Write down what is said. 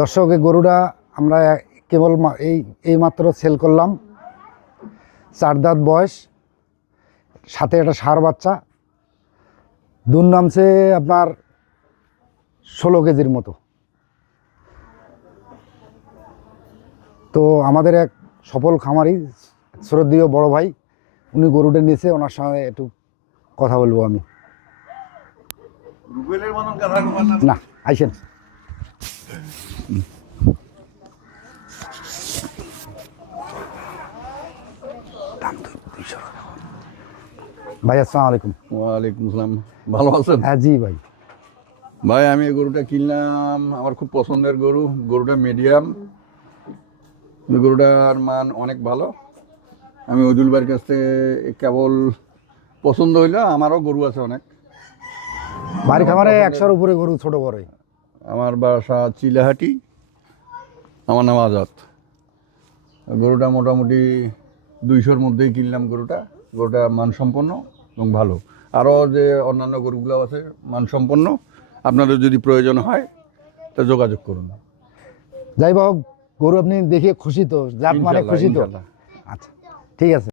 দর্শক এই গরুটা আমরা কেবল এই এই মাত্র সেল করলাম। চার দাঁত বয়স সাথে একটা সার বাচ্চা। দুধ নামছে আপনার ষোলো কেজির মতো। তো আমাদের এক সফল খামারি শ্রদ্ধীয় বড় ভাই উনি গরুটা নিয়েছে ওনার সঙ্গে একটু কথা বলব আমি। না। আইসেন। ভাই আসসালামু আলাইকুম। ওয়ালাইকুম আসসালাম। ভালো আছেন? হ্যাঁ জি ভাই। ভাই আমি এই গরুটা কিনলাম। আমার খুব পছন্দের গরু। গরুটা মিডিয়াম গরুটার মান অনেক ভালো। আমি অজুল ভাইয়ের কাছ থেকে কেবল পছন্দ হইল আমারও গরু আছে অনেক। বাড়ি খামারে একশোর উপরে গরু ছোট বড় আমার বাসা চিলাহাটি। আমার নাম আজাদ। গরুটা মোটামুটি দুইশোর মধ্যেই কিনলাম গরুটা। গরুটা মানসম্পন্ন এবং ভালো। আরও যে অন্যান্য গরুগুলো আছে মানসম্পন্ন। আপনাদের যদি প্রয়োজন হয় তা যোগাযোগ করুন। যাই হোক গরু আপনি দেখে খুশি তো? জাত মানে খুশি তো? আচ্ছা ঠিক আছে।